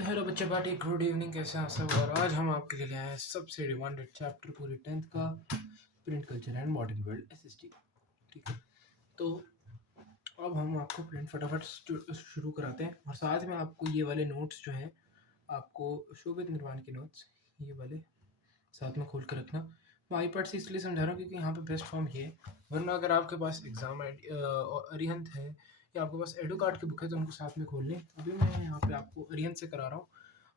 तो हेलो बच्चे party, good evening, कैसे हैं आप सब। और आज हम आपके लिए आए हैं सबसे डिमांडेड चैप्टर पूरे 10th का, print culture and modern world SST. ठीक है, तो अब हम आपको प्रिंट फटाफट शुरू कराते हैं और साथ में आपको ये वाले नोट्स जो हैं, आपको शोभित निर्माण के नोट्स ये वाले साथ में खोल कर रखना। मैं आईपैड से इसलिए समझा रहा हूँ क्योंकि यहाँ पे बेस्ट फॉर्म ये है, वरना अगर आपके पास एग्जाम अरिहंत है या आपके पास एडो कार्ड की बुक है तो उनको साथ में खोल लें। अभी मैं यहाँ पे आपको अरिहंत से करा रहा हूँ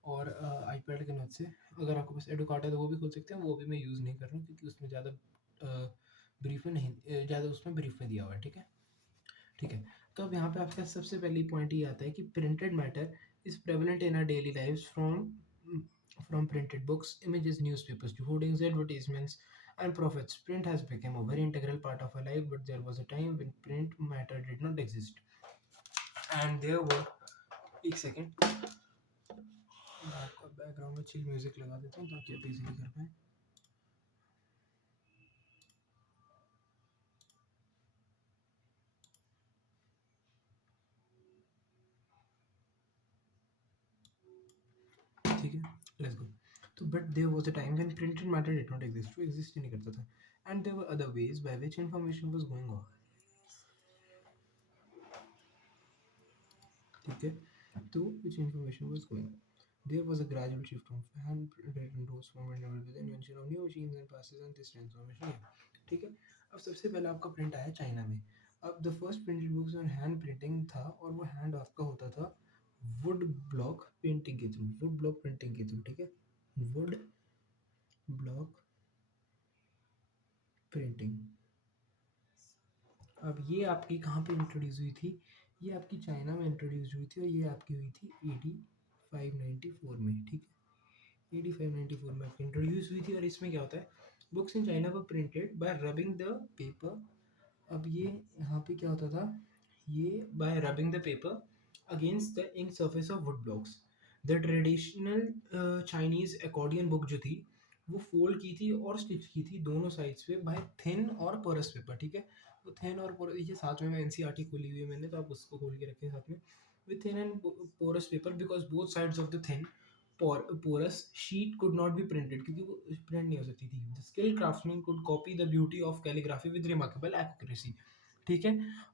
और आईपैड के नोट से। अगर आपके पास एडो कार्ड है तो वो भी खोल सकते हैं, वो भी मैं यूज़ नहीं कर रहा हूँ क्योंकि उसमें ज़्यादा ब्रीफ में नहीं, ज़्यादा उसमें ब्रीफ में दिया हुआ है। ठीक है, ठीक है। तो अब यहाँ पे आपका सबसे पहली पॉइंट ये आता है कि printed matter is prevalent in our daily lives from printed books, images, newspapers to hoardings, advertisements, and profits. Print has become a very integral part of our life, but there was a time when print matter did not exist. And there were एक second, मैं आपका background में chill music लगा देता हूँ ताकि आप easily कर पाए। ठीक है, लेट्स गो। तो but there was a time when printed matter did not exist, वो एग्जिस्ट ही नहीं करता था। And there were other ways by which information was going on. ठीक है, तो which information was going on. There was a gradual shift from handwritten notes format with the invention of new machines and passes and this transformation here. ठीक है, अब सबसे पहले आपका print आया चाइना में। अब the first printed books on hand printing था और वो हैंड आपका होता था वुड ब्लॉक पेंटिंग के थ्रू, वुड ब्लॉक प्रिंटिंग के थ्रू। ठीक है, वुड ब्लॉक प्रिंटिंग। अब ये आपकी कहाँ पे इंट्रोड्यूस हुई थी? ये आपकी चाइना में इंट्रोड्यूस हुई थी और ये आपकी हुई थी 8594 में। ठीक है, 8594 में आपकी इंट्रोड्यूस हुई थी। और इसमें क्या होता है, books in China were printed by rubbing the paper. अब ये यहाँ पे क्या होता था, ये by rubbing the paper against the ink surface of wood blocks. The traditional Chinese accordion book जो थी वो फोल्ड की थी और स्टिच की थी दोनों साइड्स पे बाय थिन और पोरस पेपर। ठीक है, तो थिन और पोरस, ये साथ में एनसीईआरटी खोली हुई है मैंने, तो आप उसको खोल के रखें साथ में। With thin and porous paper because both sides of the thin porous sheet could not be printed, क्योंकि वो प्रिंट नहीं हो सकती थी। The skilled craftsman could copy the beauty of calligraphy with remarkable accuracy. ठीक है,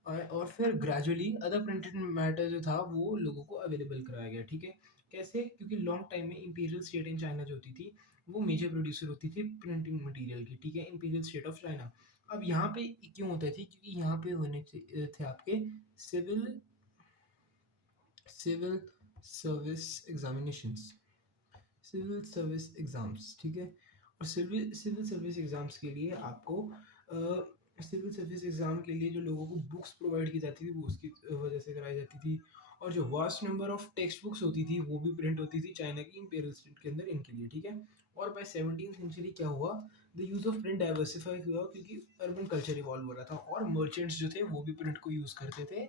और फिर ग्रेजुअली अदर प्रिंटेड मैटर जो था वो लोगों को अवेलेबल कराया गया। ठीक है, कैसे? क्योंकि लॉन्ग टाइम में इंपीरियल स्टेट इन चाइना जो होती थी वो मेजर प्रोड्यूसर होती थी प्रिंटिंग मटेरियल की। ठीक है, इंपीरियल स्टेट ऑफ चाइना। अब यहाँ पे क्यों होता थी? क्योंकि यहाँ पे होने थे आपके civil civil service examinations, civil service exams. ठीक है, और सिविल सर्विस एग्ज़ाम्स के लिए आपको सिविल सर्विस एग्ज़ाम के लिए जो लोगों को बुक्स प्रोवाइड की जाती थी वो उसकी वजह से कराई जाती थी। और जो vast number of text books होती थी वो भी प्रिंट होती थी चाइना की इंपीरियल स्टेट के अंदर इनके लिए। ठीक है, और बाय 17th सेंचुरी क्या हुआ, the use of print diversify हुआ क्योंकि अर्बन कल्चर इवॉल्व हो रहा था और मर्चेंट्स जो थे वो भी प्रिंट को यूज़ करते थे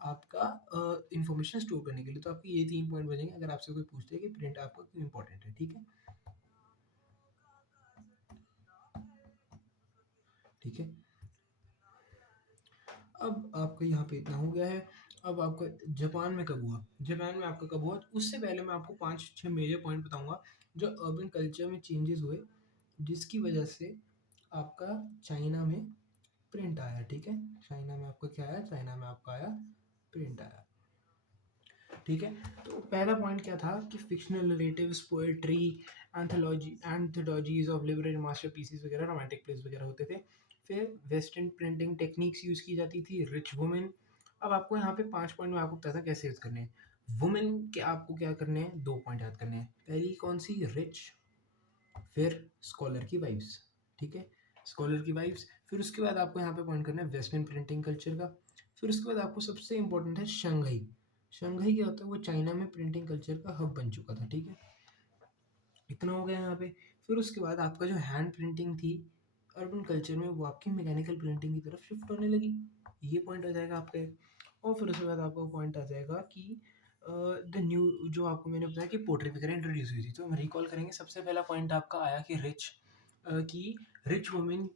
आपका इंफॉर्मेशन स्टोर करने के लिए। तो आपके ये 3 पॉइंट बचेंगे अगर आपसे कोई पूछते हैं कि प्रिंट आपका क्यों इंपॉर्टेंट है। ठीक है, ठीक है। अब आपका यहाँ पे इतना हो गया है। अब आपका जापान में कब हुआ? जापान में आपका कब हुआ? उससे पहले मैं आपको 5-6 मेजर पॉइंट बताऊंगा जो अर्बन कल्चर में चेंजेस हुए जिसकी वजह से आपका चाइना में प्रिंट आया। ठीक है, चाइना में आपका क्या आया? चाइना में आपका आया प्रिंट आया। ठीक है, तो पहला पॉइंट क्या था कि fictional narratives, poetry, anthologies of liberate masterpieces वगैरह, रोमांटिक प्लेस वगैरह होते थे। फिर वेस्टर्न प्रिंटिंग टेक्निक्स यूज़ की जाती थी, रिच वुमेन। अब आपको यहाँ पे 5 पॉइंट में आपको पता था कैसे यूज़ करने हैं। वुमेन के आपको क्या करने हैं? 2 पॉइंट याद करने हैं। पहली कौन सी? रिच। फिर स्कॉलर की वाइब्स। ठीक है, स्कॉलर की वाइब्स। फिर उसके बाद आपको यहाँ पे पॉइंट करना है वेस्टर्न प्रिंटिंग कल्चर का। फिर उसके बाद आपको सबसे इंपॉर्टेंट है शंघाई। शंघाई क्या होता है? वो चाइना में प्रिंटिंग कल्चर का हब बन चुका था। ठीक है, इतना हो गया यहाँ पे। फिर उसके बाद आपका जो हैंड प्रिंटिंग थी अर्बन कल्चर में वो आपकी मैकेनिकल प्रिंटिंग की तरफ शिफ्ट होने लगी। ये पॉइंट आ जाएगा आपका एक। और फिर उसके बाद आपका पॉइंट आ जाएगा कि द न्यू, जो आपको मैंने बताया कि पोर्ट्री वगैरह इंट्रोड्यूस हुई थी। तो हम रिकॉल करेंगे, सबसे पहला पॉइंट आपका आया कि रिच। कि रिच वुमेन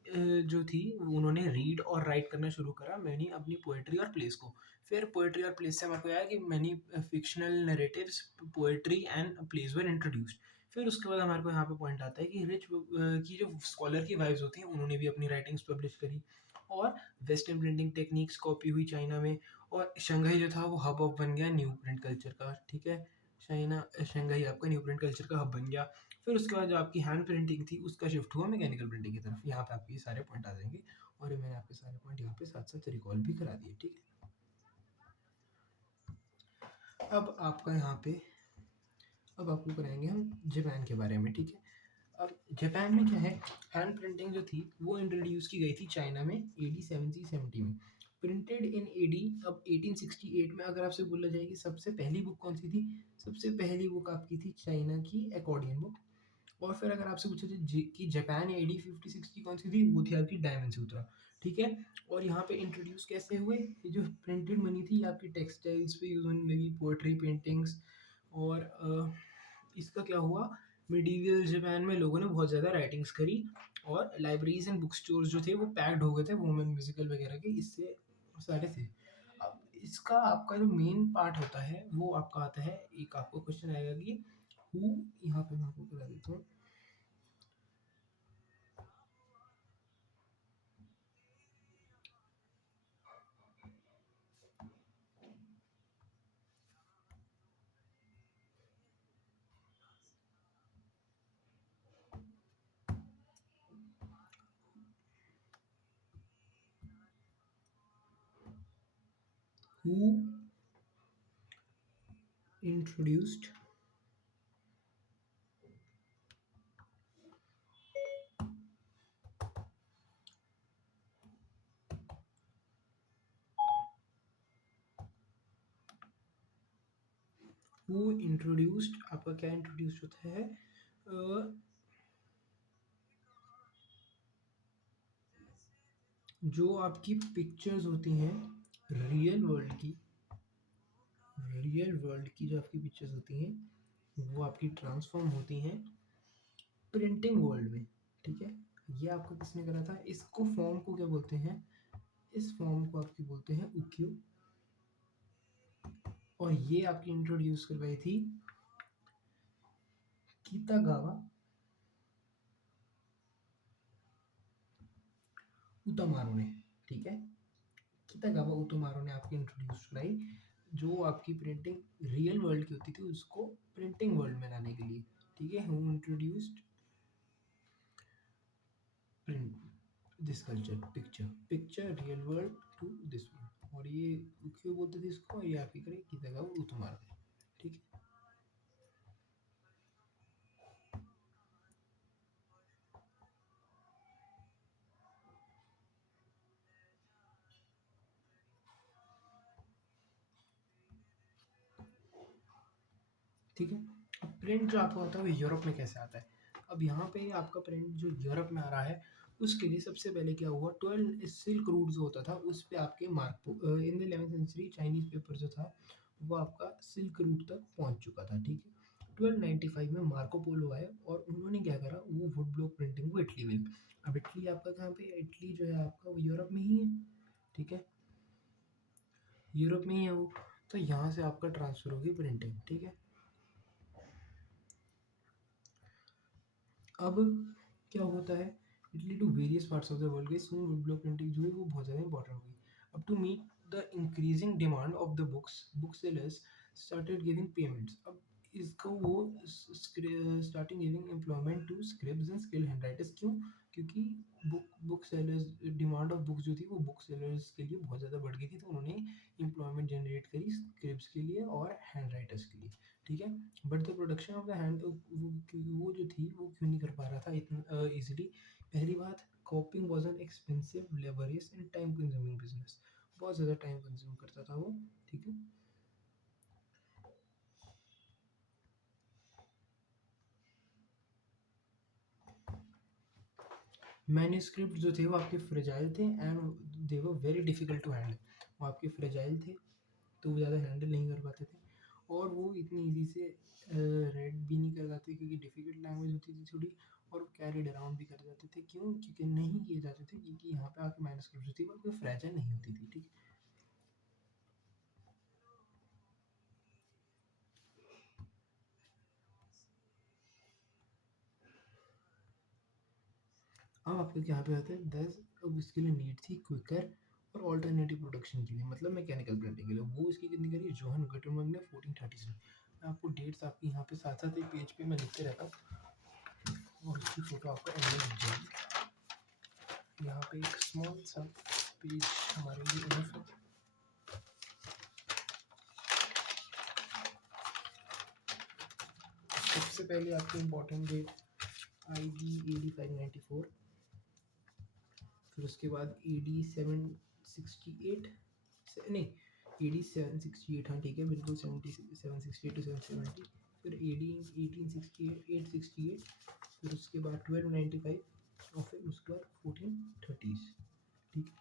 जो थी उन्होंने रीड और राइट करना शुरू करा मैंने अपनी पोएट्री और प्लेस को। फिर पोएट्री और प्लेस से हमारे को आया कि many fictional narratives poetry and place were introduced. फिर उसके बाद हमारे को यहाँ पे पॉइंट आता है कि रिच की जो स्कॉलर की वाइफ्स होती हैं उन्होंने भी अपनी राइटिंग्स पब्लिश करी और वेस्टर्न प्रिंटिंग टेक्निक्स कॉपी हुई चाइना में। और शंघाई जो था वो हब ऑफ बन गया न्यू प्रिंट कल्चर का, ठीक है। चाइना शंघाई आपका न्यू प्रिंट कल्चर का हब बन गया। फिर उसके बाद जो आपकी हैंड प्रिंटिंग थी उसका शिफ्ट हुआ मैकेनिकल प्रिंटिंग की तरफ। यहाँ पे आपके ये सारे पॉइंट आ जाएंगे और ये मैंने आपके सारे पॉइंट यहाँ पे साथ साथ रिकॉल भी करा दिए, ठीक है। अब आपका यहाँ पे अब आपको कराएंगे हम जापान के बारे में, ठीक है। अब जापान में क्या है, हैंड प्रिंटिंग जो थी वो इंट्रोड्यूस की गई थी चाइना में AD 1770 में, प्रिंटेड इन AD। अब 1868 में अगर आपसे बोला जाए कि सबसे पहली बुक कौन सी थी, सबसे पहली बुक आपकी थी चाइना की अकॉर्डियन बुक। और फिर अगर आपसे पूछा जाए कि जापान AD 56 की कौन सी थी, वो थी आपकी डायमंड सूत्रा, ठीक है। और यहाँ पे इंट्रोड्यूस कैसे हुए, ये जो प्रिंटेड मनी थी आपकी टेक्सटाइल्स पे यूज होने लगी, पोएट्री पेंटिंग्स। और इसका क्या हुआ, मिडीवियल जापान में लोगों ने बहुत ज़्यादा राइटिंग्स करी और लाइब्रेरीज एंड बुक स्टोर्स जो थे वो पैक्ड हो गए थे वुमेन म्यूजिकल वगैरह के, इससे सारे थे। अब इसका आपका जो मेन पार्ट होता है वो आपका आता है, एक आपको क्वेश्चन आएगा कि हु, यहाँ पे मैं आपको करा देता हूँ। Who introduced आपका क्या इंट्रोड्यूस होता है, जो आपकी पिक्चर्स होती हैं रियल वर्ल्ड की, जो आपकी पिक्चर्स होती हैं वो आपकी ट्रांसफॉर्म होती हैं प्रिंटिंग वर्ल्ड में, ठीक है। ये आपको किसने करा था, इसको फॉर्म को क्या बोलते हैं, इस फॉर्म को आपकी बोलते हैं उक्यू। और ये आपकी इंट्रोड्यूस करवाई थी कितागावा उतामारो ने, ठीक है। कितागावा उतामारो ने आपकी इंट्रोड्यूस कराई जो आपकी प्रिंटिंग रियल वर्ल्ड की होती थी उसको प्रिंटिंग वर्ल्ड में लाने के लिए, ठीक है। Who introduced print this culture, picture real world to this world. और ये क्यों बोलते थे इसको, ये आपकी करें कितागावा उतामारो ने, ठीक है। ठीक है। अब प्रिंट जो आपको आता है वो यूरोप में कैसे आता है। अब यहाँ पे आपका प्रिंट जो यूरोप में आ रहा है उसके लिए सबसे पहले क्या हुआ, 12 सिल्क रूट जो होता था उस पे आपके mark in the 11th century Chinese paper जो था वो आपका सिल्क रूट तक पहुंच चुका था, ठीक है। 1295 में मार्को पोलो आए और उन्होंने क्या करा, वो वुड ब्लॉक प्रिंटिंग को इटली में, अब इटली आपका कहाँ पे, इटली जो है आपका वो यूरोप में ही है, ठीक है। यूरोप में ही है वो, तो यहाँ से आपका ट्रांसफर होगी प्रिंटिंग, ठीक है। अब क्या होता है, Italy to various parts of the world गई, सून वुड ब्लॉक प्रिंटिंग जो है वो बहुत ज़्यादा इंपॉर्टेंट हो गई। अब to meet the increasing demand of the books, book sellers started giving payments. अब इसको वो starting giving employment to scribes and skill hand writers, क्यों, क्योंकि book sellers, demand of books जो थी वो बुक सेलर्स के लिए बहुत ज़्यादा बढ़ गई थी, तो उन्होंने एम्प्लॉयमेंट जनरेट करी स्क्रिब्स के लिए और हैंड राइटर्स के लिए, ठीक है। But the production of the hand वो जो थी वो क्यों नहीं कर पा रहा था इतना ईजिली। पहली बात, कॉपिंग was an expensive laborious and time consuming business, बहुत ज़्यादा टाइम कंज्यूम करता था वो, ठीक है। मैन्यूस्क्रिप्ट जो थे वो आपके फ्रेजाइल थे and they were very difficult to handle, वो आपके फ्रेजाइल थे तो वो ज़्यादा हैंडल नहीं कर पाते थे। और वो इतनी ईजी से रेड भी नहीं कर जाते क्योंकि डिफ़िकल्ट लैंग्वेज होती थी थोड़ी, और वो कैरीड अराउंड भी कर जाते थे। क्यों? क्योंकि नहीं किए जाते थे, क्योंकि यहाँ पे आके मैन्युस्क्रिप्ट जो थी वो कोई फ्रैजाइल नहीं होती थी, ठीक है। अब आपको यहाँ पे आता है 10। अब इसके लिए नीड थी क्विकर और ऑल्टरनेटिव प्रोडक्शन के लिए, मतलब मैकेनिकल प्रिंटिंग के लिए। वो इसकी कितनी करी? जोहन गुटेनबर्ग ने 1430 में। मैं आपको डेट्स आपकी यहाँ पे साथ साथ एक पेज पे मैं लिखते रहता हूँ, और उसकी फोटो आपको एंड में दिख जाएगी। यहाँ पे एक स्मॉल सा पेज हमारे लिए इनफ है। सबसे पहले आपकी इम्पोर्टेंट डेट आएगी AD 594, फिर उसके बाद AD 768, नहीं AD 768, हाँ ठीक है बिल्कुल, 768 to 770, फिर AD 1868 868, फिर उसके बाद 1295, और फिर उसके बाद 1430, ठीक है।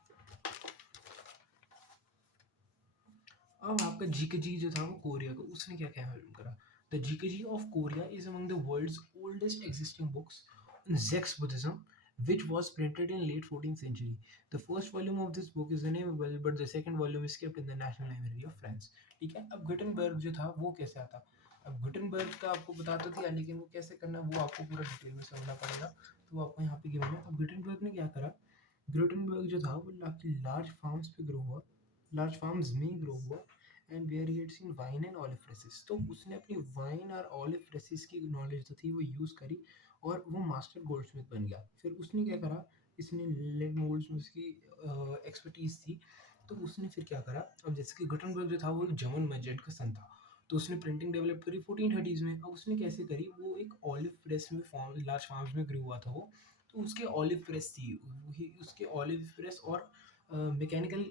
अब आपका जीकेजी जो था वो कोरिया का, उसने क्या क्या मालूम करा? The Jikji of Korea is among the world's oldest existing books in Zex Buddhism, which was printed in late 14th century. The first volume of this book is unavailable, but the second volume is kept in the National Library of France. ठीक है। अब Gutenberg जो था वो कैसे आता? अब Gutenberg का आपको बता तो दिया, लेकिन वो कैसे करना वो आपको पूरा डिटेल में समझना पड़ेगा, तो वो आपको यहाँ पे गिवन है। अब गुटेनबर्ग ने क्या करा? गुटेनबर्ग जो था वो लार्ज फार्म्स पे ग्रो हुआ, लार्ज फार्म्स में ग्रो हुआ, and where he had seen wine and olive presses. तो उसने अपनी वाइन और ऑलिव प्रेसेस की नॉलेज जो थी वो यूज़ करी, और वो मास्टर गोल्डस्मिथ बन गया। फिर उसने क्या करा? इसने लेड मोल्ड्स में उसकी एक्सपर्टीज थी, तो उसने फिर क्या करा? अब जैसे कि गुटेनबर्ग जो था वो एक जर्मन मर्चेंट का सन था, तो उसने प्रिंटिंग डेवलप करी 1430s में। अब उसने कैसे करी? वो एक ऑलिव प्रेस में लार्ज फार्म्स में ग्रो हुआ था वो, तो उसके ऑलिव प्रेस थी, उसके ऑलिव प्रेस और मैकेनिकल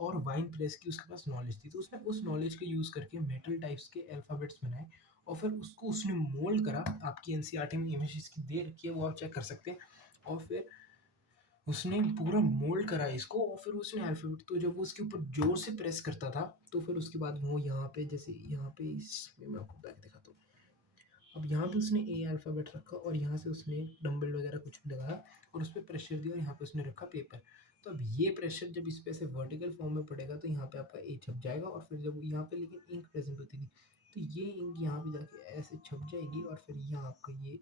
और वाइन प्रेस की उसके पास नॉलेज थी, तो उसने उस नॉलेज को यूज़ करके मेटल टाइप्स के अल्फ़ाबेट्स बनाए, और फिर उसको उसने मोल्ड करा। आपकी एनसीईआरटी में इमेज इसकी दे रखी है, वो आप चेक कर सकते हैं। और फिर उसने पूरा मोल्ड करा इसको, और फिर उसने अल्फ़ाबेट, तो जब वो उसके ऊपर ज़ोर से प्रेस करता था, तो फिर उसके बाद वो यहाँ पे, जैसे यहाँ पे इसमें मैं आपको बैक दिखाता हूँ। अब यहाँ पे उसने ए अल्फ़ाबेट रखा, और यहाँ से उसने डंबल वगैरह कुछ भी लगाया, और उस पर प्रेशर दिया, और यहाँ पे उसने रखा पेपर। तो अब ये प्रेशर जब इस पे ऐसे वर्टिकल फॉर्म में पड़ेगा, तो यहाँ पे आपका ए छप जाएगा, और फिर जब यहाँ पे लेकिन इंक प्रेजेंट होती थी, तो ये इंक यहाँ पे जाके ऐसे छप जाएगी, और फिर यहाँ आपका ये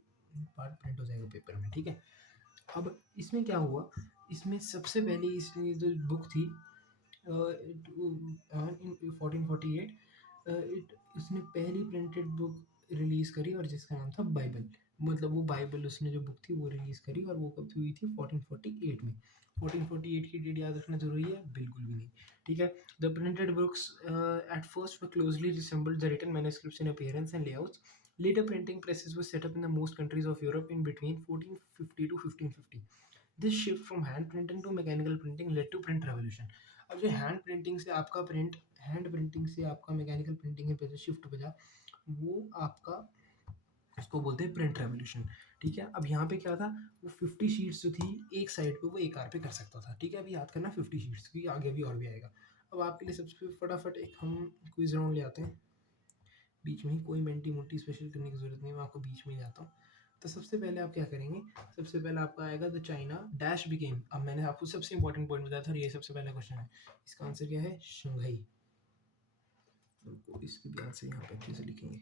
पार्ट प्रिंट हो जाएगा पेपर में, ठीक है। अब इसमें क्या हुआ? इसमें सबसे पहले इसने जो बुक थी इन 1448, इसने पहली प्रिंटेड बुक रिलीज़ करी, और जिसका नाम था बाइबल। मतलब वो बाइबल उसने जो बुक थी वो रिलीज़ करी, और वो कब हुई थी? 1448 में। 1448 की डेट याद रखना जरूरी है? बिल्कुल भी नहीं, ठीक है। The printed books at first were closely resembled the written manuscripts in appearance and layouts. Later printing presses were set up in the most countries of Europe in between 1450 to 1550. This shift from hand printing to mechanical printing led to print revolution. अब जो hand printing से आपका mechanical printing पे जो shift बजा, वो आपका उसको बोलते हैं प्रिंट रेवोल्यूशन, ठीक है। अब यहाँ पे क्या था? वो 50 शीट्स जो थी एक साइड पे, वो एक आर पे कर सकता था, ठीक है। अभी याद करना 50 शीट्स की, आगे भी और भी आएगा। अब आपके लिए सबसे फटाफट एक हम क्विज राउंड ले आते हैं बीच में ही, कोई मेंटी मोटी स्पेशल करने की जरूरत नहीं, मैं आपको बीच में ही लाता हूँ। तो सबसे पहले आप क्या करेंगे? सबसे पहले आपका आएगा द चाइना डैश बिकेम। अब मैंने आपको सबसे इंपॉर्टेंट पॉइंट बताया था, और ये सबसे पहला क्वेश्चन है। इसका आंसर क्या है? शंघाई। तो इसके भी आंसर यहाँ पे अच्छे से लिखेंगे,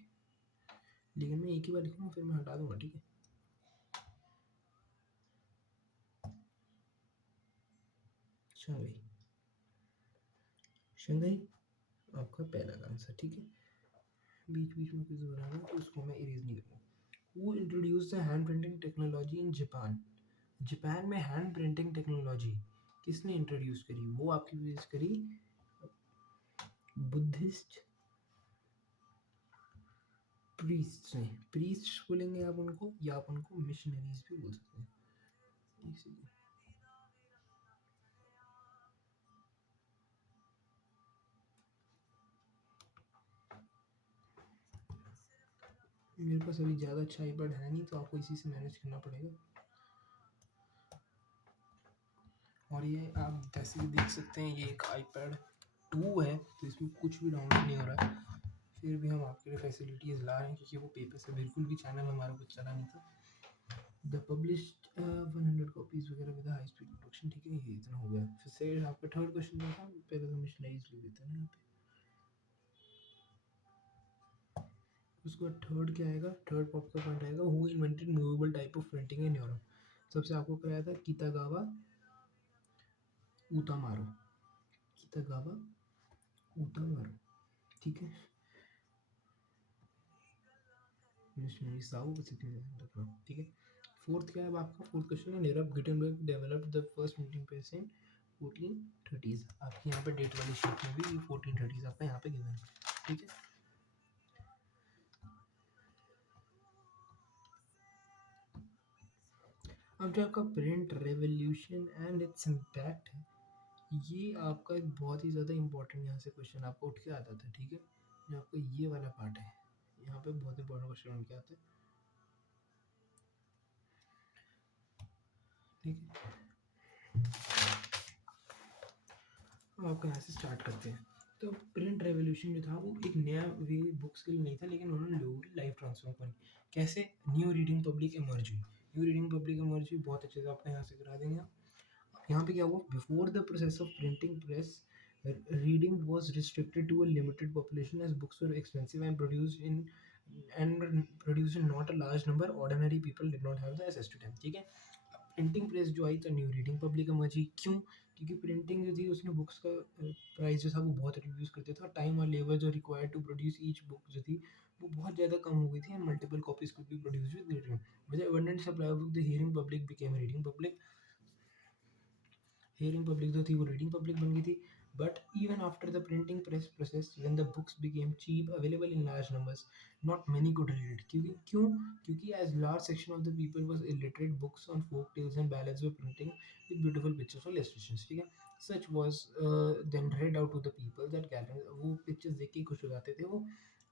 लेकिन मैं एक ही बार लिखूंगा, फिर मैं हटा दूंगा, ठीक है। शंघाई, शंघाई आपका पहला आंसर, ठीक है। बीच बीच में कुछ हो रहा है तो उसको मैं इरेज नहीं करूँगा। Who introduced the hand printing technology in Japan? Japan में हैंड प्रिंटिंग टेक्नोलॉजी किसने इंट्रोड्यूस करी? वो आपकी यूज करी बुद्धिस्ट प्रीस्ट्स ने। प्रीस्ट्स बोलेंगे आप उनको, या आप उनको मिशनरीज भी बोल सकते हैं। एक सेकंड, मेरे पास अभी ज़्यादा अच्छा आईपैड है नहीं, तो आपको इसी से मैनेज करना पड़ेगा। और ये आप जैसे भी देख सकते हैं, ये एक iPad 2 है, तो इसमें कुछ भी डाउनलोड नहीं हो रहा है। फिर भी हम आपके लिए फैसिलिटीज़ ला रहे हैं क्योंकि वो पेपर से बिल्कुल भी चैनल हमारा कुछ चला नहीं था। द पब्लिश्ड 100 कॉपीज वगैरह विद हाई स्पीड प्रोडक्शन, ठीक है, ये इतना हो गया। फिर से आपका थर्ड क्वेश्चन था, पहले तो मिशनरीज लिख देते हैं ना यहाँ पे। उसके बाद थर्ड क्या आएगा, थर्ड पॉप का पॉइंट आएगा, who invented movable type of printing in Europe. सबसे आपको कराया था कितागावा उतामारो, कितागावा उतामारो, ठीक है। मिशनरी साउ बस इतने रखना, ठीक है। फोर्थ क्या है अब आपका, फोर्थ क्वेश्चन है, Nirav Gutenberg developed the first printing press in 1430s। आपकी यहाँ पे डेट वाली शीट में भी 1430s आपका यहाँ पे गिवन है, ठीक है। अब जो आपका print revolution and its impact है, ये आपका एक बहुत ही ज़्यादा इंपॉर्टेंट यहाँ से क्वेश्चन आपको उठ के आता था, ठीक है। जो आपका ये वाला पार्ट है, यहाँ पे बहुत इंपॉर्टेंट क्वेश्चन उठ के आता है, ठीक है। अब आपका यहाँ से स्टार्ट करते हैं। तो प्रिंट रेवोल्यूशन जो था वो एक नया वे बुक्स के लिए नहीं था, लेकिन उन्होंने लोगों की लाइफ ट्रांसफॉर्म करी। कैसे, न्यू रीडिंग पब्लिक इमर्ज हुई, न्यू रीडिंग पब्लिक इमर्ज हुई, बहुत अच्छे से आपका यहाँ से करा देंगे। यहाँ पे क्या हुआ, before the process of printing press reading was restricted to a limited population as books were expensive and produced in not a large number. Ordinary people did not have the access to them, ठीक है। Printing press जो आई तो new reading public इमर्जी, क्यों, क्योंकि printing जो थी उसने books का प्राइस जो था वो बहुत रिड्यूस कर दिया था। टाइम और लेबर जो required to produce each book जो थी वो बहुत ज़्यादा कम हो गई थी, and multiple copies could be produced with greater abundant supply of book, the hearing public became a reading public। hearing public जो थी वो reading public बन गई थी। But even after the printing press process, when the books became cheap, available in large numbers, not many could read it। क्योंकि क्यों, क्योंकि as large section of the people was illiterate, books on folk tales and ballads were printing with beautiful pictures or illustrations, ठीक है। Such was then read out to the people that gathered। वो pictures देख के खुश हो जाते थे, वो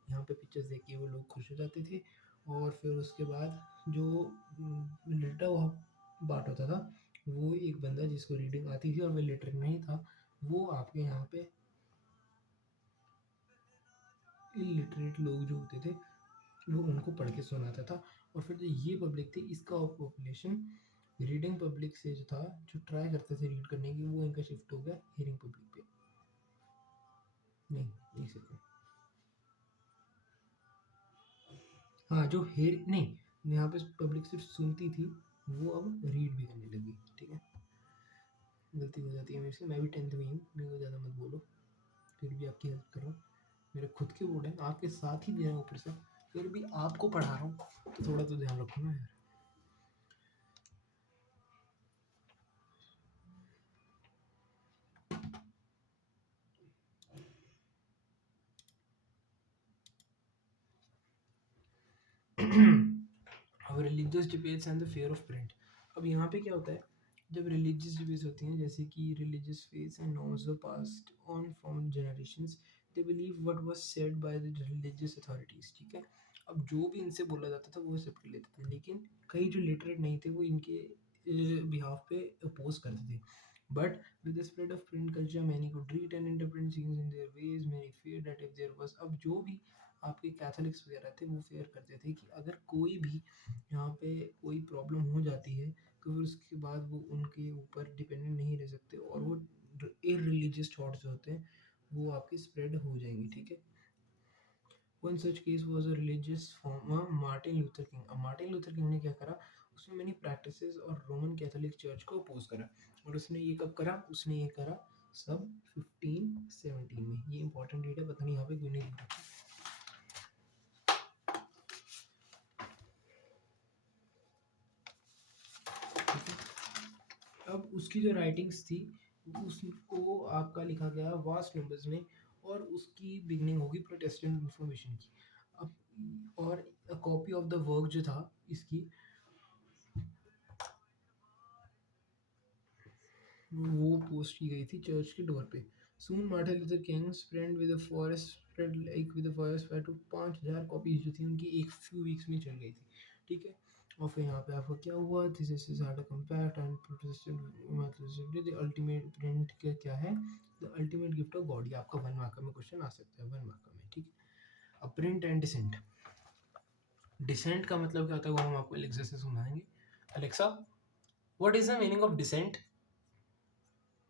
यहाँ पे pictures देख के वो लोग खुश हो जाते थे। और फिर उसके बाद जो लिटा हुआ पार्ट होता था, वो एक बंदा जिसको रीडिंग आती थी और वो लिटरेट नहीं था, वो आपके यहाँ पे इलिटरेट लोग जो होते थे वो उनको पढ़ के सुनाता था। और फिर जो ये पब्लिक थी इसका पॉपुलेशन रीडिंग पब्लिक से जो था, जो ट्राई करते थे रीड करने की, वो इनका शिफ्ट हो गया हियरिंग पब्लिक पे। नहीं, एक सेकेंड, हाँ, जो हेयर नहीं, यहाँ पे पब्लिक सिर्फ सुनती थी, वो अब रीड भी करने लगी, ठीक है। गलती हो जाती है मेरे से, मैं भी 10th में ही हूँ, मेरे को ज़्यादा मत बोलो, फिर भी आपकी हेल्प कर रहा हूँ। मेरे खुद के बोर्ड है, आपके साथ ही दे रहा हूँ ऊपर से, फिर भी आपको पढ़ा रहा हूँ, तो थोड़ा तो ध्यान रखो ना यार। अब religious debates and the fair of print. अब यहाँ पे क्या होता है, जब रिलीजियस डिबेट्स होती हैं, जैसे कि religious faiths and norms were passed on from generations, they believe what was said by the religious authorities, ठीक है। अब जो भी इनसे बोला जाता था वो एक्सेप्ट कर लेते थे, लेकिन कई जो लिटरेट नहीं थे वो इनके बिहाफ पे अपोज करते थे। But with the spread of print culture, many could read and interpret things in their ways. Many feared that if there was, अब जो भी आपके कैथोलिक्स वगैरह थे वो फेयर करते थे कि अगर कोई भी यहाँ पे कोई प्रॉब्लम हो जाती है तो फिर उसके बाद वो उनके ऊपर डिपेंडेंट नहीं रह सकते, और वो इररिलीजियस थॉट्स जो होते हैं वो आपके स्प्रेड हो जाएंगे, ठीक है। One such case was a religious former Martin Luther king. अब मार्टिन लूथर किंग ने क्या करा, उसने मैंने प्रैक्टिसेस और रोमन कैथोलिक चर्च को अपोज करा, और उसने ये कब करा, उसने ये करा सब 1517 में। ये इंपॉर्टेंट डेट है, पता नहीं यहाँ पे क्यों नहीं लिख रखा। अब उसकी जो राइटिंग्स थी उसको आपका लिखा गया वास्ट नंबर्स में, और उसकी बिगनिंग होगी प्रोटेस्टेंट रिफॉर्मेशन की। अब और कॉपी ऑफ द वर्क जो था इसकी, वो पोस्ट की गई थी चर्च के डोर पे। Soon Martin Luther King spread with the forest spread like with the forest fire to 5000 copies जो थी उनकी एक फ्यू वीक्स में चल गई थी, ठीक है। और फिर यहाँ पे आपको क्या हुआ, this is hard compact and Protestant मतलब द अल्टीमेट प्रिंट क्या क्या है, the ultimate gift of God. ये आपका 1 मार्कर में क्वेश्चन आ सकता है, 1 मार्कर में, ठीक है। अब प्रिंट एंड डिसेंट। डिसेंट का मतलब क्या होता है वो हम आपको एलेक्सा से सुनाएंगे। Alexa, what is the meaning of descent?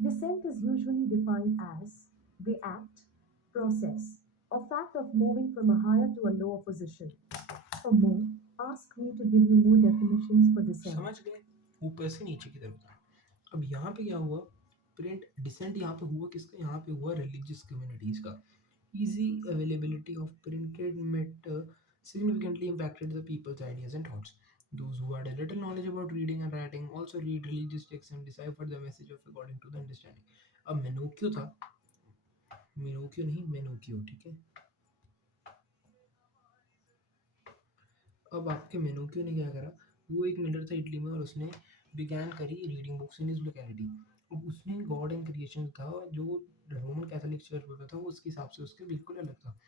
Descent is usually defined as the act, process, or fact of moving from a higher to a lower position. For more, ask me to give you more definitions for descent. समझ गए, ऊपर से नीचे की तरफ उतरना। अब यहाँ पे क्या हुआ, प्रिंट डिसेंट यहाँ पे हुआ किसका, यहाँ पे हुआ रिलीजियस कम्युनिटीज का। easy availability of printed matter significantly impacted the people's ideas and thoughts. Those who had a little knowledge about reading and writing also read religious texts and deciphered the message of according to the understanding. अब मेनोक्यो था, मेनोक्यो नहीं मेनोक्यो, ठीक है। अब आपके मेनोक्यो ने क्या करा, वो एक मिलर था इटली में और उसने बिगैन करी reading books in his locality. अब उसने गॉड एंड क्रिएशन था जो रोमन कैथोलिक चर्च बोलता था वो उसके हिसाब से उसके बिल्कुल अलग था।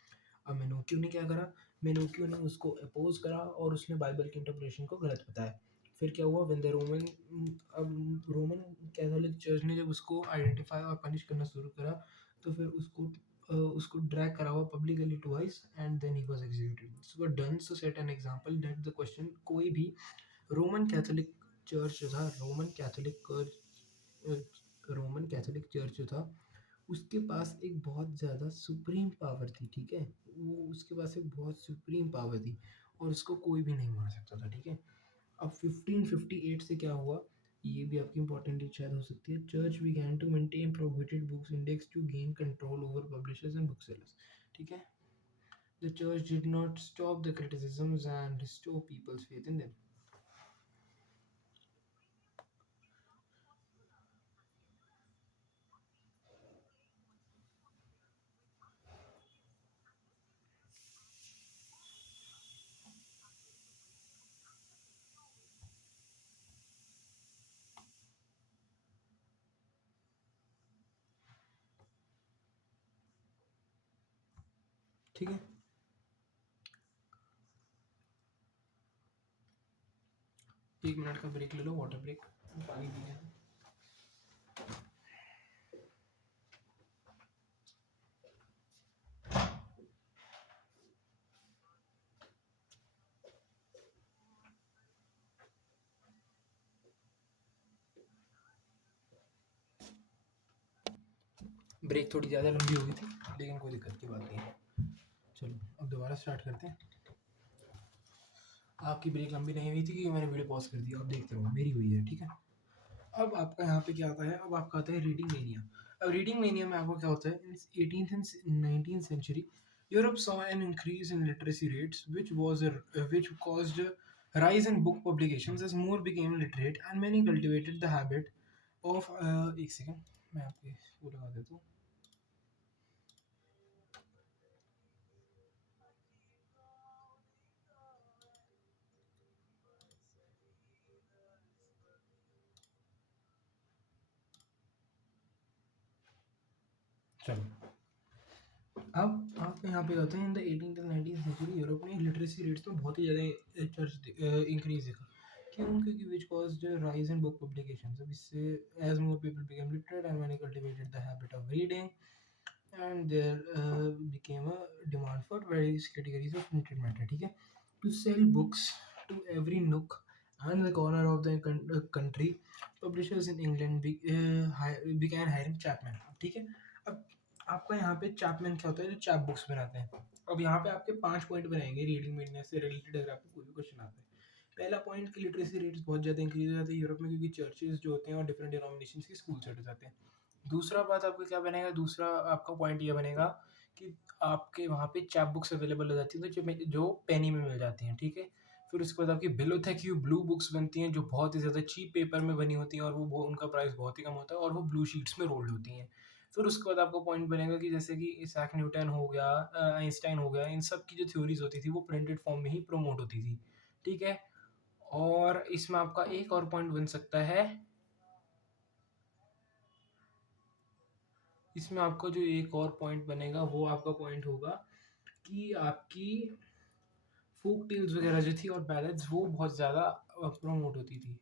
अब मेनोक्यो ने क्या करा, मेनोक्यो ने उसको अपोज करा और उसने बाइबल के इंटरप्रिटेशन को गलत बताया। फिर क्या हुआ, व्हेन द रोमन, अब रोमन कैथोलिक चर्च ने जब उसको आइडेंटिफाई और पनिश करना शुरू करा तो फिर उसको ड्रैग करा हुआ publicly twice and then he was executed. This was done to set an example that the question कोई भी रोमन कैथोलिक चर्च जो था, रोमन कैथोलिक चर्च जो था उसके पास एक बहुत ज़्यादा सुप्रीम पावर थी, ठीक है। वो उसके पास एक बहुत सुप्रीम पावर थी और उसको कोई भी नहीं मार सकता था, ठीक है। अब 1558 से क्या हुआ, ये भी आपकी इंपॉर्टेंट डेट शायद हो सकती है। Church began to maintain prohibited books index to gain control over publishers and book sellers, ठीक है। The church did not stop the criticisms and restore people's faith in them. ठीक है, एक मिनट का ब्रेक ले लो, वाटर ब्रेक, पानी पी लें। ब्रेक थोड़ी ज़्यादा लंबी हो गई थी लेकिन कोई दिक्कत की बात नहीं है। चलो अब दोबारा स्टार्ट करते हैं। आपकी ब्रेक लंबी नहीं हुई थी क्योंकि मैंने वीडियो पॉज कर दिया, अब देखते रहो, मेरी हुई है, ठीक है। अब आपका यहाँ पे क्या आता है, अब आपका आता है रीडिंग मेनिया। अब रीडिंग मेनिया में आपको क्या होता है, in 18th and 19th century Europe saw an increase in literacy rates which caused a rise in book publications as more became literate and many cultivated the habit of एक second मैं आपको वो लगा देता हूँ। चलो अब आप यहाँ पे होते हैं in the 18th and 19th century Europe ने लिटरेसी रेट्स में बहुत ही ज़्यादा चर्च इंक्रीज देखा। क्यों, क्योंकि which caused rise in book publications. अब इससे as more people became literate and many cultivated the habit of reading and there became a demand for various categories of printed matter, ठीक है। To sell books to every nook and the corner of the country, publishers in England began hiring chapmen, ठीक है। अब आपका यहाँ पे Chapman क्या होता है, जो चैप बुक्स बनाते हैं। अब यहाँ पे आपके 5 पॉइंट बनाएंगे रीडिंग मीडिया से रिलेटेड अगर आपको कोई भी क्वेश्चन आता है। पहला पॉइंट की लिटरेसी रेट्स बहुत ज़्यादा इंक्रीज हो जाती है यूरोप में क्योंकि चर्चेज जो होते हैं और डिफरेंट डिनोमिनेशन के स्कूल सेट हो जाते हैं। दूसरा बात आपका क्या बनेगा, दूसरा आपका पॉइंट ये बनेगा कि आपके वहाँ पे चैप बुक्स अवेलेबल हो जाती है तो जो पेनी में मिल जाती हैं, ठीक है। फिर उसके बाद आपकी बिलोथेक्यू ब्लू बुक्स बनती हैं जो बहुत ही ज़्यादा चीप पेपर में बनी होती हैं और वो उनका प्राइस बहुत ही कम होता है और वो ब्लू शीट्स में रोल्ड होती हैं। फिर उसके बाद आपको पॉइंट बनेगा कि जैसे कि इसैक न्यूटन हो गया, आइंस्टाइन हो गया, इन सब की जो थ्योरीज होती थी वो प्रिंटेड फॉर्म में ही प्रमोट होती थी, ठीक है। और इसमें आपका एक और पॉइंट बन सकता है, इसमें आपका जो एक और पॉइंट बनेगा वो आपका पॉइंट होगा कि आपकी फोक टेल्स वगैरह जो थी और बैलेंस वो बहुत ज़्यादा प्रमोट होती थी।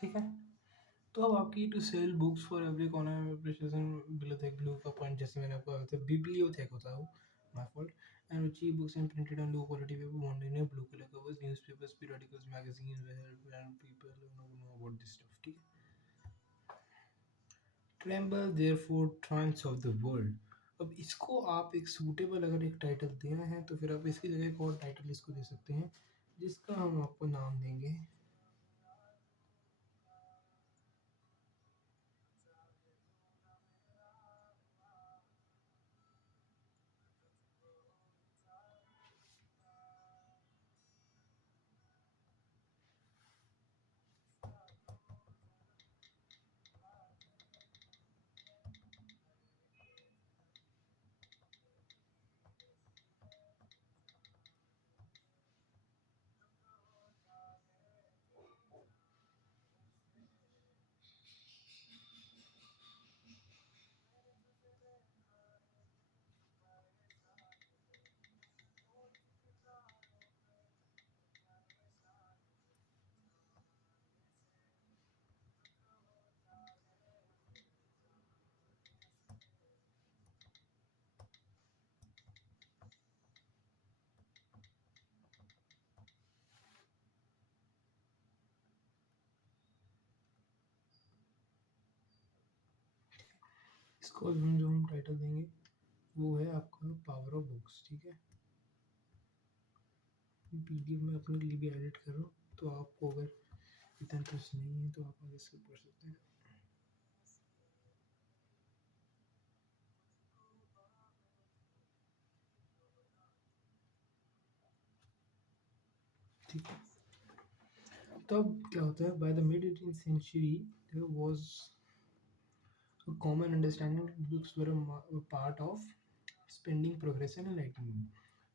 ठीक है। तो अब आपकी to sell books for every corner precision Bibliotheque Bleue का पॉइंट जैसे मैंने आपको बताया बिब्लियोथेक होता है वो my fault and cheap books and printed on low quality paper bonded in blue colour covers newspapers periodicals magazines and people know about this stuff. ठीक है। Tremble therefore trans of the world. अब इसको आप एक suitable अगर एक title देना है तो फिर आप इसकी जगह एक और टाइटल इसको दे सकते हैं जिसका हम आपको नाम देंगे इसको हम जो हम टाइटल देंगे वो है आपका पावर ऑफ बुक्स। ठीक है। पीडीएफ में अपने लिए भी एडिट कर रहा हूँ तो आपको अगर इतना इंटरेस्ट नहीं है तो आप आगे से पढ़ सकते हैं। ठीक है। तो अब क्या होता है by the mid 18th century there was a common understanding that books were a part of spending progress and enlightenment.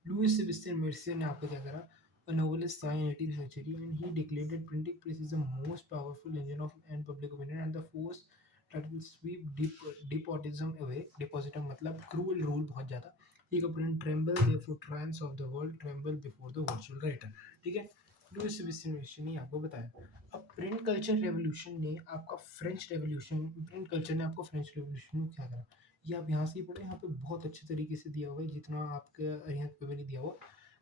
Louis Sebastien Mercier ने आपको क्या करा a novelist था in 18th century and he declared that printing press is the most powerful engine of and public opinion and the force that will sweep despotism away। despotism मतलब cruel rule बहुत ज़्यादा। he could print tremble therefore trance of the world tremble before the virtual writer। ठीक है। Louis Sebastian ने आपको बताया। अब print culture revolution ने आपका फ्रेंच रेवोल्यूशन प्रिंट कल्चर ने आपको फ्रेंच रेवोल्यूशन में क्या करा ये आप यहाँ से ही पढ़े यहाँ पे बहुत अच्छे तरीके से दिया हुआ है जितना आपके अरिहंत पे भी नहीं दिया हुआ।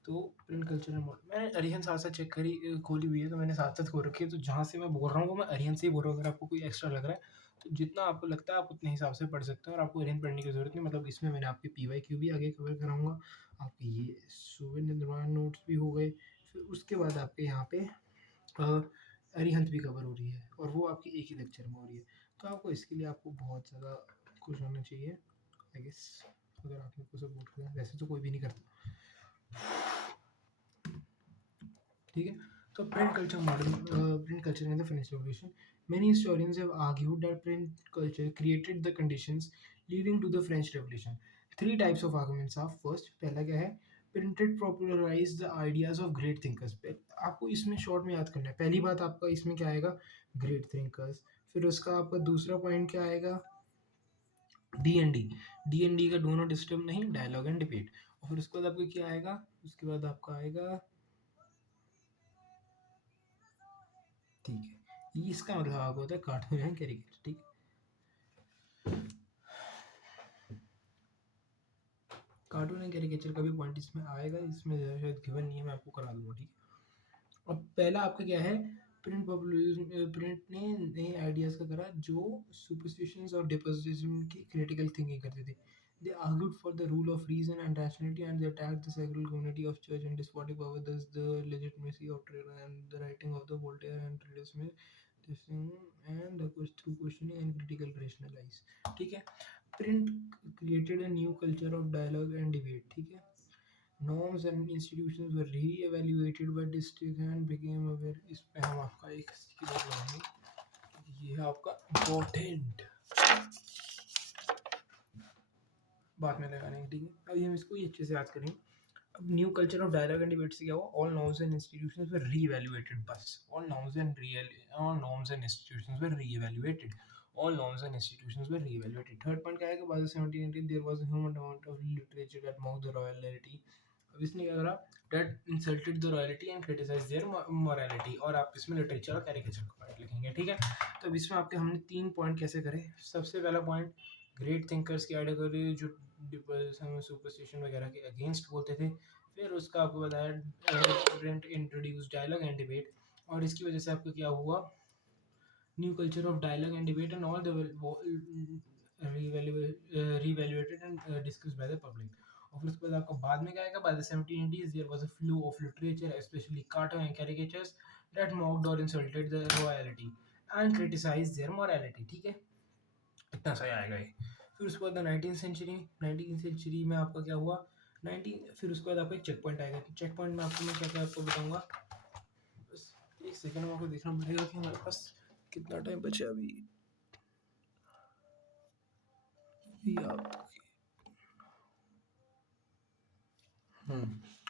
तो प्रिंट कल्चर मैंने अरिहंत साथ साथ चेक करी खोली हुई है तो मैंने साथ साथ खोल रखी है तो जहाँ से मैं बोल रहा हूँ वो मैं अरिहंत से ही बोल रहा हूँ। अगर आपको कोई एक्स्ट्रा लग रहा है तो जितना आपको लगता है आप उतने हिसाब से पढ़ सकते हैं और आपको अरिहंत पढ़ने की जरूरत नहीं। मतलब इसमें मैंने आपके PYQ भी आगे कवर कराऊंगा आपके ये सुविन नोट्स भी हो गए फिर उसके बाद आपके यहाँ पे अरिहंत भी कवर हो रही है और वो आपकी एक ही लेक्चर में हो रही है। तो आपको इसके लिए आपको बहुत ज़्यादा खुश होना चाहिए आई गेस अगर आप मेरे को सपोर्ट करें वैसे तो कोई भी नहीं करता। ठीक है। तो print culture modern print culture in the French revolution many historians have argued that print culture created the conditions leading to the French Revolution। Three types of arguments are first पहला क्या है printed popularized the ideas of great thinkers। आपको इसमें short में याद करना है पहली बात आपका इसमें क्या आएगा great thinkers। फिर उसका आपका दूसरा पॉइंट क्या आएगा डी एन डी का डो नॉट डिस्टर्ब नहीं डायलॉग एंड डिबेट। और फिर उसके बाद आपका क्या आएगा उसके बाद आपका आएगा ठीक है ये इसका मतलब आपको होता है कार्टून एंड कैरिकेचर। ठीक है। कार्टून एंड कैरिकेचर का भी पॉइंट इसमें आएगा इसमें शायद गिवन नहीं है मैं आपको करा दूंगा। ठीक है। अब पहला आपका क्या है प्रिंट पॉपुलरिज्म प्रिंट ने नए आइडियाज का करा जो सुपरस्टिशंस और डिपोजिटिज्म की क्रिटिकल थिंकिंग करते थे। They argued for the rule of reason and rationality and they attacked the secular community of church and despotic power thus the legitimacy of trade and the writing of the Voltaire and Traders Smith this thing and the through questioning and critical rationalize। ठीक है। Print created a new culture of dialogue and debate। ठीक है। norms and institutions were re-evaluated by district and became aware। इस पे हम आपका एक skill लगाएंगे ये है आपका important बाद में लगाने ठीक है। अभी हम इसको ये अच्छे से याद करेंगे। अब new culture of dialogue and debate से क्या हुआ all norms and institutions were reevaluated बस all norms and institutions were reevaluated all norms and institutions were reevaluated। Third point क्या है कि by the 1780 there was a human amount of literature that mocked the royalty अब इसने क्या करा, that insulted the royalty and criticise their morality, और आप इसमें लिटरेचर और कैरिकेचर का पॉइंट लिखेंगे, ठीक है। तो अब इसमें आपके हमने 3 पॉइंट कैसे करे। सबसे पहला पॉइंट, ग्रेट थिंकर्स की आइडिया करी जो सुपरस्टिशन वगैरह के अगेंस्ट बोलते थे। फिर उसका आपको बताया इंट्रोड्यूस डायलॉग एंड डिबेट, और इसकी वजह से आपको क्या हुआ, new culture of dialogue and debate and all the reevaluated and discussed by the public. और फिर उसके बाद आपको बाद में क्या आएगा, by the 1780s there was a flow of literature especially cartoon and caricatures that mocked or insulted the royalty and criticized their morality, ठीक है, इतना सही आएगा ये। फिर उसके बाद 19th सेंचुरी में आपका क्या हुआ, 19 फिर उसके बाद आपका एक चेक पॉइंट आएगा। चेक पॉइंट में आपको मैं क्या क्या आपको बताऊंगा, बस एक सेकंड में आपको देखना पड़ेगा कि हमारे पास कितना टाइम बचा अभी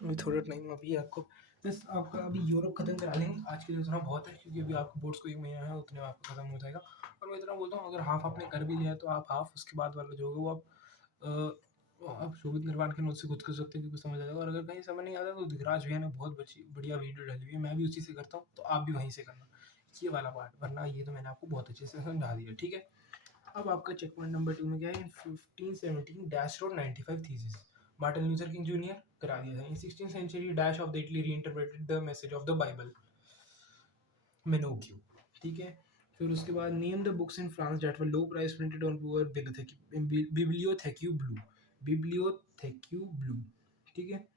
अभी थोड़ा टाइम अभी आपको, बस आपका अभी यूरोप खत्म करा लेंगे आज के लिए, उतना बहुत है क्योंकि अभी आपको बोर्ड्स को 1 महीना है, उतने में आपका खत्म हो जाएगा। और मैं इतना बोलता हूँ, अगर हाफ आपने कर भी लिया तो आप हाफ उसके बाद वाला जो होगा वो आप शोभित निर्वाण के नोट से खुद कर सकते हैं, क्योंकि समझ आ जाएगा। और अगर कहीं समझ नहीं आता तो दिखराज भैया ने बहुत बढ़िया वीडियो डाली हुई है, मैं भी उसी से करता हूँ, तो आप भी वहीं से करना ये वाला पार्ट, वरना ये तो मैंने आपको बहुत अच्छे से समझा दिया, ठीक है। अब आपका चेक पॉइंट नंबर 2 में क्या है, in 1517 dash road 95 thesis Martin Luther King junior करा दिया था। In 16th century dash of the Italy reinterpreted the message of the Bible Menocchio, ठीक है। फिर उसके बाद name the books in France that were low price printed on poor Bibliotheque Bleue, ठीक है।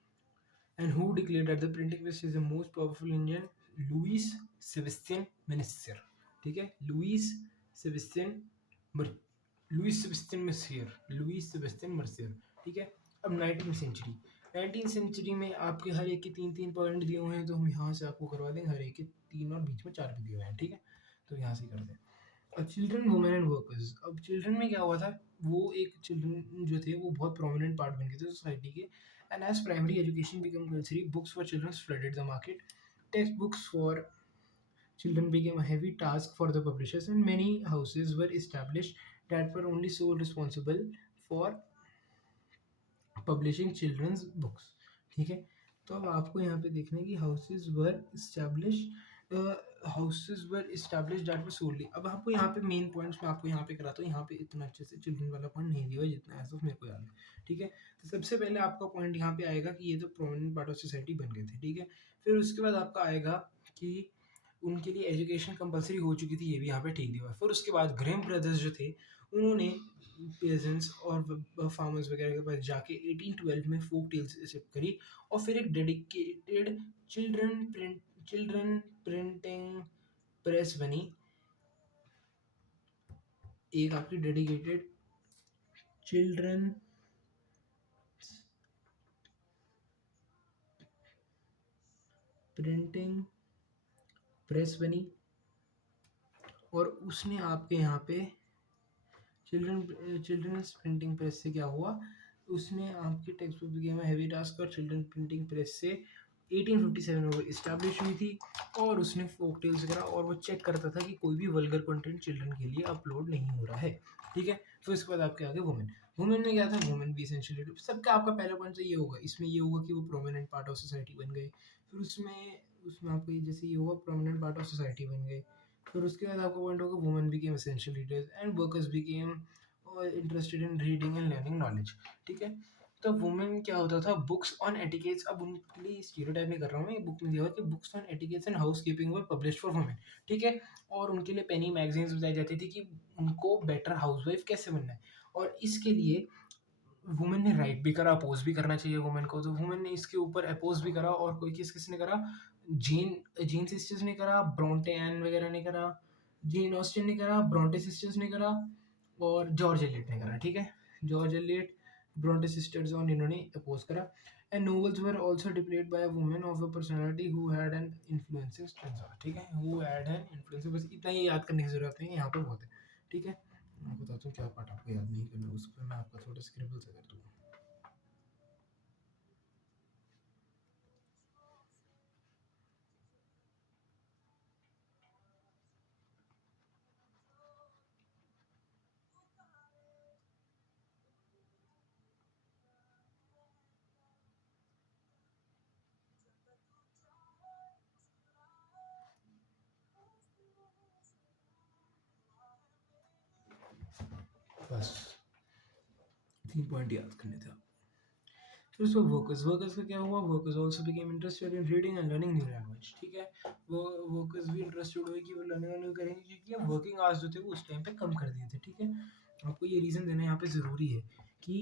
And who declared that the printing press is the most powerful engine, Louis Sebastien Mercier, ठीक है, Sebastian Louis Sebastien Mercier, ठीक है। अब 19th century में आपके हर एक के 3-3 पॉइंट दिए हुए हैं, तो हम यहाँ से आपको करवा देंगे, हर एक के 3 और बीच में 4 भी दिए हुए हैं, ठीक है। तो यहाँ से कर दें। अब चिल्ड्रन वुमेन एंड वर्कर्स, अब चिल्ड्रन में क्या हुआ था, वो एक चिल्ड्रन जो थे वो बहुत प्रोमिनेंट पार्ट बन गए थे सोसाइटी के, and as primary education became compulsory books for children flooded the market, text books for children became a heavy task for the publishers, and many houses were established that were only sole responsible for publishing children's books, ठीक है। तो अब आपको यहाँ पे देखना है कि houses were establish that were solely. अब आपको यहाँ पे मेन पॉइंट्स में आपको यहाँ पे कराता हूँ, यहाँ पे इतना अच्छे से चिल्ड्रन वाला पॉइंट नहीं दिया जितना ऐसा मेरे को याद है, ठीक है। तो सबसे पहले आपका पॉइंट यहाँ पे आएगा कि ये तो प्रोमिनेंट पार्ट ऑफ सोसाइटी बन गए थे, ठीक है। फिर उसके बाद आपका आएगा कि उनके लिए एजुकेशन कंपलसरी हो चुकी थी, ये भी यहाँ पे ठीक दिया। फिर उसके बाद ग्रेम ब्रदर्स जो थे उन्होंने पेजेंट्स और फार्मर्स वगैरह के पास जाके 1812 में फोक टेल्स शिफ्ट करी, और फिर एक डेडिकेटेड चिल्ड्रन प्रिंटिंग प्रेस बनी, एक आपकी डेडिकेटेड चिल्ड्रन प्रिंटिंग प्रेस बनी, और उसने आपके यहाँ पे चिल्ड्रंस प्रिंटिंग प्रेस से क्या हुआ, उसने आपकी text book game heavy task और चिल्ड्रन प्रिंटिंग प्रेस से 1857 में वो इस्टेब्लिश हुई थी, और उसने फोक टेल्स करा, और वो चेक करता था कि कोई भी वल्गर कंटेंट चिल्ड्रन के लिए अपलोड नहीं हो रहा है, ठीक है। फिर उसके बाद आपके आगे वुमेन में क्या था, वुमेन भी एसेंशियली सबका आपका पहला पॉइंट तो ये होगा, इसमें ये होगा कि वो प्रोमिनेंट पार्ट ऑफ सोसाइटी बन गए। फिर उसमें उसमें आपको जैसे ये होगा प्रोमिनेंट पार्ट ऑफ सोसाइटी बन गए। फिर उसके बाद आपका पॉइंट होगा women became essential leaders and workers became interested in reading and learning knowledge, ठीक है। तो वुमेन क्या होता था, बुक्स ऑन एटिकेट्स, अब उनके लिए स्टीरियोटाइप नहीं कर रहा हूँ मैं, बुक में दिया हुआ कि books on etiquettes and house keeping were published for women, ठीक है। और उनके लिए पेनी मैगजीन्स बताई जाती थी कि उनको बेटर हाउसवाइफ कैसे बनना है, और इसके लिए वुमेन ने राइट भी करा, अपोज भी करना चाहिए वुमेन को, तो वुमेन ने इसके ऊपर अपोज भी करा, और कोई किसने करा, जेन सिस्टर्स ने करा, ब्रोंटे एन वगैरह ने करा, जेन ऑस्टिन ने करा, ब्रोंटे सिस्टर्स ने करा, और जॉर्ज एलियट ने करा, ठीक है। जॉर्ज एलियट, ब्रोंटे सिस्टर्स और इन्होंने अपोज करा। And novels were also depicted by a woman of a personality who had an influencing strength, ठीक है, हु हैड एन इन्फ्लुएंसिंग, बस इतना ही याद करने की जरूरत नहीं है, यहाँ पे बहुत है, ठीक है। मैं बताता हूँ क्या पार्ट आपको याद नहीं करना, उस पर मैं आपका थोड़ा स्क्रिबल से कर दूँगा। बस 3 पॉइंट याद करने थे। फिर उसमें वर्कर्स वर्कर्स का क्या हुआ, workers also became interested in reading and learning new language. ठीक है, वो वर्कर्स भी इंटरेस्टेड हुए कि वो लर्निंग करेंगे, क्योंकि वर्किंग आवर्स जो थे वो उस टाइम पे कम कर दिए थे। ठीक है, आपको ये रीज़न देना यहाँ पे ज़रूरी है कि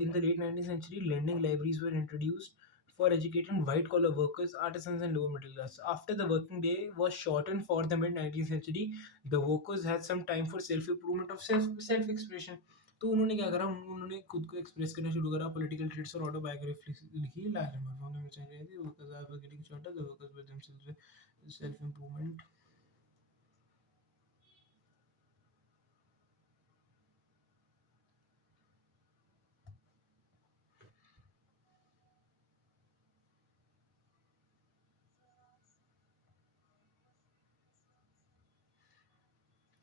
in the late 19th century lending libraries were introduced for educating white collar workers, artisans and lower middle class. After the working day was shortened for the mid 19th century, the workers had some time for self improvement of self expression. तो उन्होंने क्या करा, उन्होंने खुद को express करना शुरू करा, पॉलिटिकल ट्रेड्स और ऑटोबायोग्राफी लिखी, लास्ट में चाहिए थी workers are getting shorter, the workers with themselves self improvement.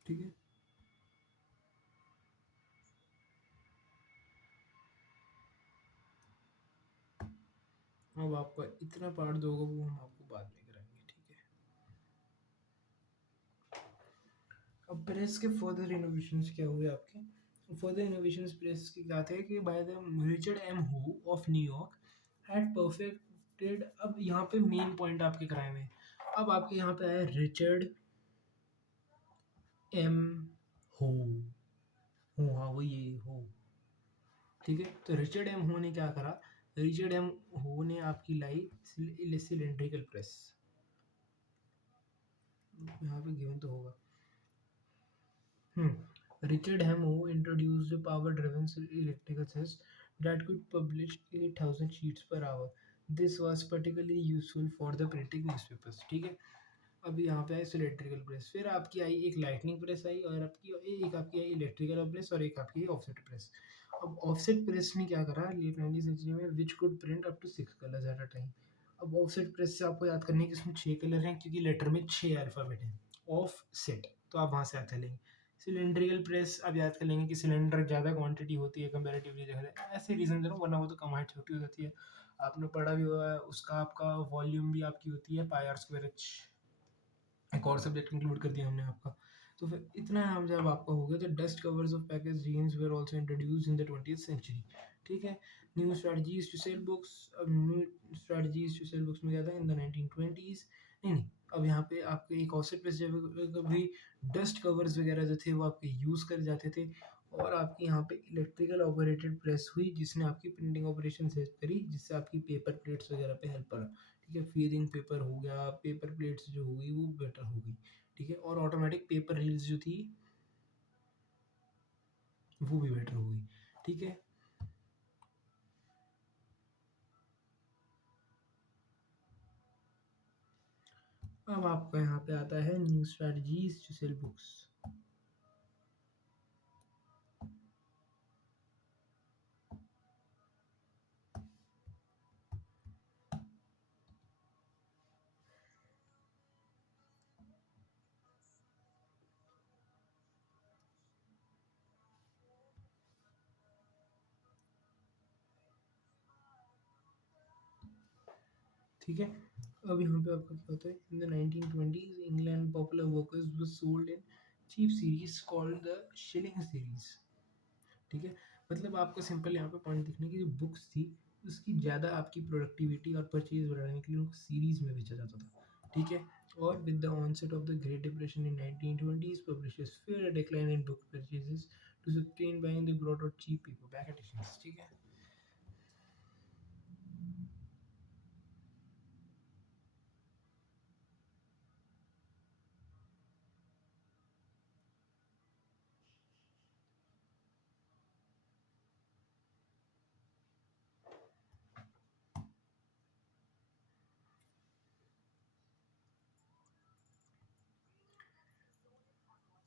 ठीक है, अब आपका इतना पार्ट दो होगा वो हम आपको बाद में कराएंगे। ठीक है, अब प्रेस के फर्दर इनोवेशंस क्या हुए आपके, फर्दर इनोवेशंस प्रेस के क्या थे कि by the Richard M Hoe of New York had perfected. अब यहाँ पे मेन पॉइंट आपके कराए हुए हैं। अब आपके यहाँ पे आया रिचर्ड एम हो, हाँ वो ये हो। ठीक है, तो रिचर्ड एम हो ने क्या करा, रिचर्ड एम हो ने आपकी लाई सिलेंड्रिकल प्रेस, यहाँ पे गिवन तो होगा। Richard Hammond introduced a power-driven electrical press that could publish 8,000 sheets per hour. This was particularly useful for the printing newspapers. ठीक है, अब यहाँ पे आई सिलेंड्रिकल प्रेस, फिर आपकी आई एक लाइटनिंग प्रेस आई, और आपकी आई इलेक्ट्रिकल प्रेस, और एक आपकी ऑफसेट प्रेस। अब ऑफसेट प्रेस ने क्या करा लेट 19th सेंचुरी में, which could print up to 6 colours at a time. अब ऑफसेट प्रेस से आपको याद करनी है कि इसमें 6 कलर हैं, क्योंकि लेटर में 6 अल्फ़ाबेट हैं, ऑफ सेट, तो आप वहाँ से याद कर लेंगे। सिलेंड्रिकल प्रेस आप याद कर लेंगे कि सिलेंडर ज़्यादा क्वांटिटी होती है कंपैरेटिवली देखा जाए, ऐसे रीज़न दे रहा हूँ, वरना वो तो कम हाइट छोटी हो जाती है। आपने पढ़ा भी हुआ है, उसका आपका वॉल्यूम भी आपकी होती है पाई आर स्क्वायर एच, एक और सब्जेक्ट इंक्लूड कर दिया हमने आपका। तो फिर इतना नाम जब आपका हो गया, तो dust covers of packaging were also introduced in the 20th century. ठीक है, new strategies to sell books, अब new strategies to sell books में क्या था इन द 1920s। नहीं, अब यहाँ पे आपके एक ऑफसेट पे जब भी डस्ट कवर्स वगैरह जो थे वो आपके यूज़ कर जाते थे, और आपकी यहाँ पे इलेक्ट्रिकल ऑपरेटेड प्रेस हुई जिसने आपकी प्रिंटिंग ऑपरेशन हेल्प करी, जिससे आपकी पेपर प्लेट्स वगैरह पे हेल्प करा। ठीक है, फीलिंग पेपर हो गया, पेपर प्लेट्स जो हो गई वो बेटर हो गई। ठीक है, और ऑटोमेटिक पेपर रील्स जो थी वो भी बेटर हो गई। ठीक है, अब आपका यहाँ पे आता है new strategies to sell books. ठीक है, अब यहाँ पे आपका क्या होता है, in the 1920s England popular workers was sold in cheap series called the shilling series. ठीक है, मतलब आपको सिंपल यहाँ पे पॉइंट दिखने की, जो बुक्स थी उसकी ज़्यादा आपकी प्रोडक्टिविटी और परचेज बढ़ाने के लिए उनको सीरीज में बेचा जाता था। ठीक है, और with the onset of the great depression in 1920s publishers feared a decline in book purchases to sustain buying, they brought out cheap paperback editions। ठीक है,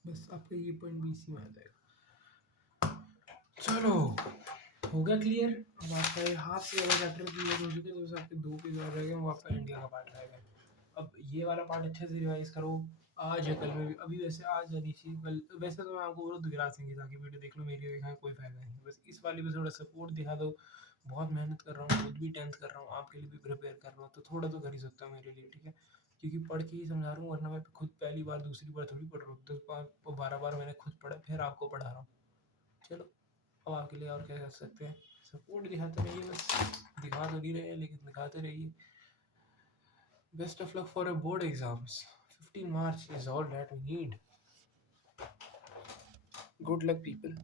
बस आपका ये पॉइंट भी इसी में आ जाएगा। चलो, हो गया क्लियर। अब आपका ये हाफ से ज़्यादा चैप्टर क्लियर हो चुके, तो बस आपके 2 पेज और रह गए, वो आपका इंडिया का पार्ट रह गया। अब ये वाला पार्ट अच्छे से रिवाइज करो, आज या कल में भी, अभी वैसे आज जानी चाहिए, कल वैसे तो मैं आपको बोलूँ गिरा देंगे, ताकि वीडियो देख लो, मेरी देखा कोई फ़ायदा नहीं, बस इस वाली पे थोड़ा सपोर्ट दिखा दो। बहुत मेहनत कर रहा हूँ, खुद भी 10th कर रहा हूँ, आपके लिए भी प्रिपेयर कर रहा हूँ, तो थोड़ा तो कर ही सकता हूँ मेरे लिए। ठीक है, क्योंकि पढ़ के ही समझा रहा हूँ, वरना मैं खुद पहली बार दूसरी बार थोड़ी पढ़ रहा हूँ, 10 बार 12 बार मैंने खुद पढ़ा, फिर आपको पढ़ा रहा हूँ। चलो अब आपके लिए और क्या कर सकते हैं, सपोर्ट दिखाते रहिए, बस दिखा तो नहीं रहे हैं लेकिन दिखाते रहिए। Best of luck for a board exams, 15 March is all that we need. Good luck people.